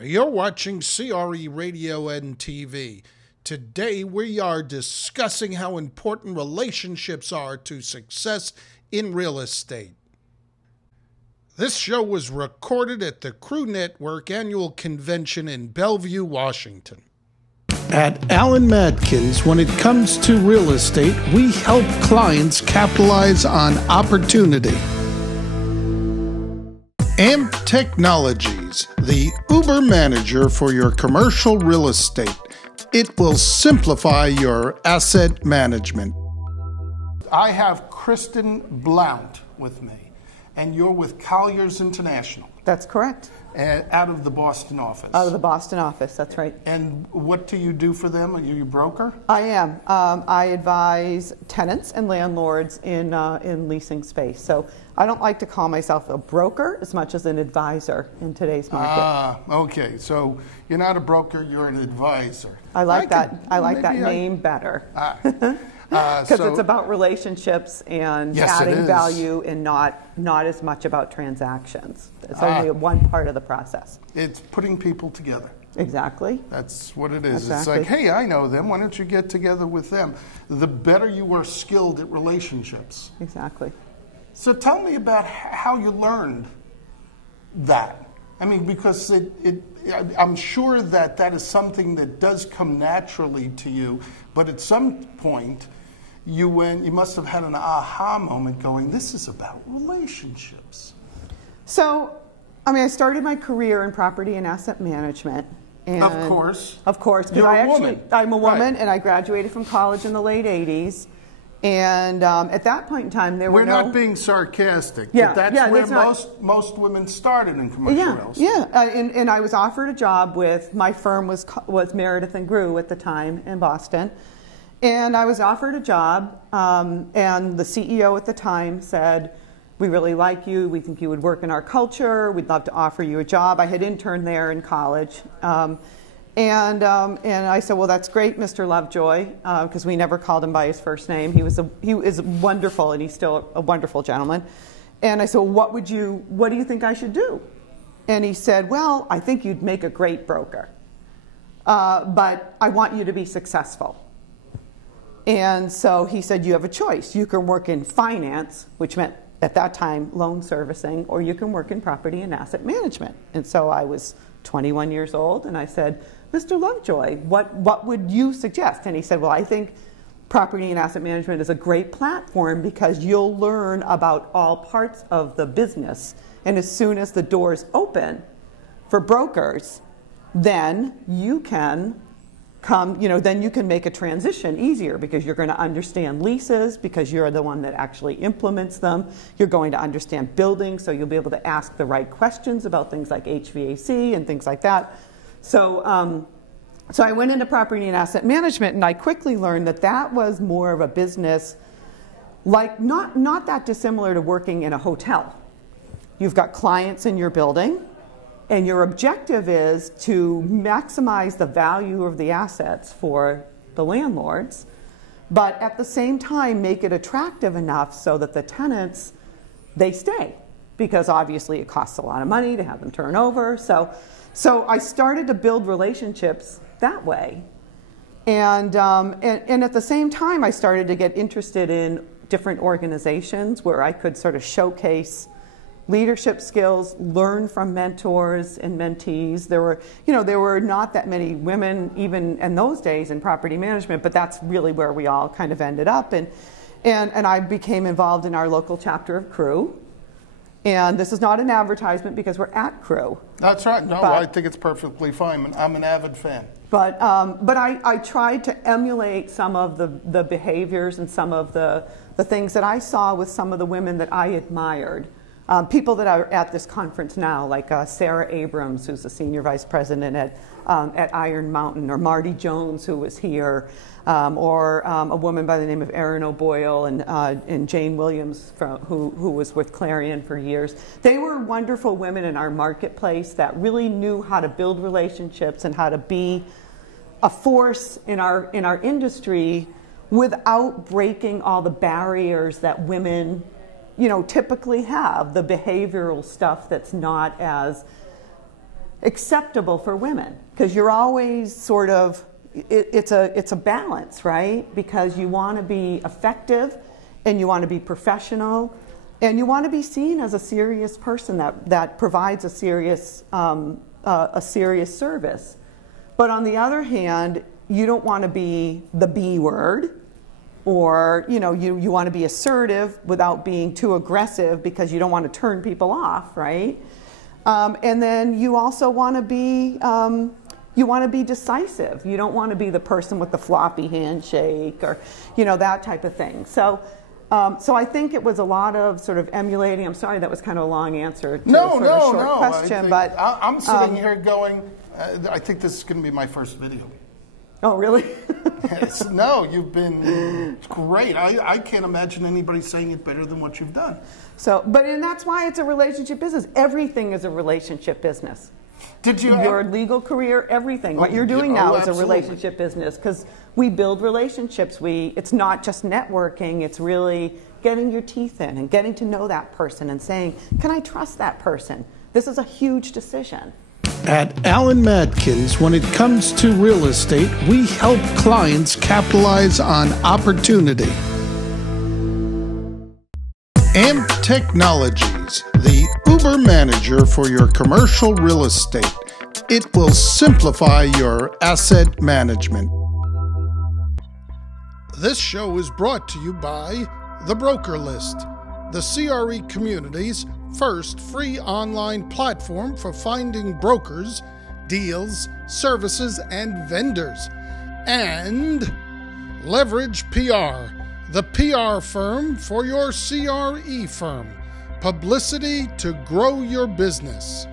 You're watching CRE Radio and TV. Today we are discussing how important relationships are to success in real estate. This show was recorded at the Crew Network Annual Convention in Bellevue, Washington. At Allen Madkins, when it comes to real estate, we help clients capitalize on opportunity. AMP Technologies, the Uber manager for your commercial real estate. It will simplify your asset management. I have Kristin Blount with me, and you're with Colliers International. That's correct. Out of the Boston office. Out of the Boston office, that's right. And what do you do for them? Are you a broker? I am. I advise tenants and landlords in leasing space. So I don't like to call myself a broker as much as an advisor in today's market. Ah, okay. So you're not a broker, you're an advisor. I like that. I like that name better. Because it's about relationships and adding value and not as much about transactions. It's only one part of the process. It's putting people together. Exactly. That's what it is. Exactly. It's like, hey, I know them. Why don't you get together with them? The better you are skilled at relationships. Exactly. So tell me about how you learned that. I mean, because I'm sure that is something that does come naturally to you, but at some point, you must have had an aha moment going, this is about relationships. So, I mean, I started my career in property and asset management. And of course. Of course. You're a woman. I'm a woman, right. And I graduated from college in the late 80s. And at that point in time, We're not being sarcastic, but that's where most women started in commercial real estate. Yeah, and I was offered a job with, my firm was Meredith and Grew at the time in Boston. And I was offered a job, and the CEO at the time said, we really like you, we think you would work in our culture, we'd love to offer you a job. I had interned there in college. And I said, well, that's great, Mr. Lovejoy, because we never called him by his first name. He is wonderful, and he's still a wonderful gentleman. And I said, well, what do you think I should do? And he said, well, I think you'd make a great broker, but I want you to be successful. And so he said, you have a choice. You can work in finance, which meant at that time loan servicing, or you can work in property and asset management. And so I was 21 years old, and I said, Mr. Lovejoy, what would you suggest? And he said, well, I think property and asset management is a great platform because you'll learn about all parts of the business. And as soon as the doors open for brokers, then you can then you can make a transition easier because you're going to understand leases because you're the one that actually implements them. You're going to understand buildings, so you'll be able to ask the right questions about things like HVAC and things like that. So, so I went into property and asset management, and I quickly learned that was more of a business, like not that dissimilar to working in a hotel. You've got clients in your building, and your objective is to maximize the value of the assets for the landlords, but at the same time make it attractive enough so that the tenants, they stay, because obviously it costs a lot of money to have them turn over. So I started to build relationships that way. And at the same time, I started to get interested in different organizations where I could sort of showcase leadership skills, learn from mentors and mentees. There were not that many women even in those days in property management, but that's really where we all kind of ended up. And I became involved in our local chapter of Crew. And this is not an advertisement because we're at Crew. That's right. No, I think it's perfectly fine. I'm an avid fan. But I tried to emulate some of the behaviors and some of the things that I saw with some of the women that I admired. People that are at this conference now, like Sarah Abrams, who's the senior vice president at Iron Mountain, or Marty Jones, who was here, or a woman by the name of Erin O'Boyle and Jane Williams, who was with Clarion for years. They were wonderful women in our marketplace that really knew how to build relationships and how to be a force in our industry without breaking all the barriers that women typically have, the behavioral stuff that's not as acceptable for women, because you're always sort of, it's a balance, right? Because you want to be effective and you want to be professional and you want to be seen as a serious person that provides a serious service. But on the other hand, you don't want to be the B word, or you want to be assertive without being too aggressive because you don't want to turn people off, right? And then you also want to be decisive. You don't want to be the person with the floppy handshake or that type of thing. So I think it was a lot of sort of emulating. I'm sorry, that was kind of a long answer to a short question, but I'm sitting here going, I think this is going to be my first video. Oh, really? Yes. No, you've been great. I can't imagine anybody saying it better than what you've done. And that's why it's a relationship business. Everything is a relationship business. Did you your legal career, everything. What you're doing now is a relationship business, because we build relationships. It's not just networking. It's really getting your teeth in and getting to know that person and saying, can I trust that person? This is a huge decision. At Allen Madkins, when it comes to real estate, we help clients capitalize on opportunity. AMP Technologies, the Uber manager for your commercial real estate. It will simplify your asset management. This show is brought to you by The Broker List, the CRE community's first free online platform for finding brokers, deals, services, and vendors. And Leverage PR, the PR firm for your CRE firm. Publicity to grow your business.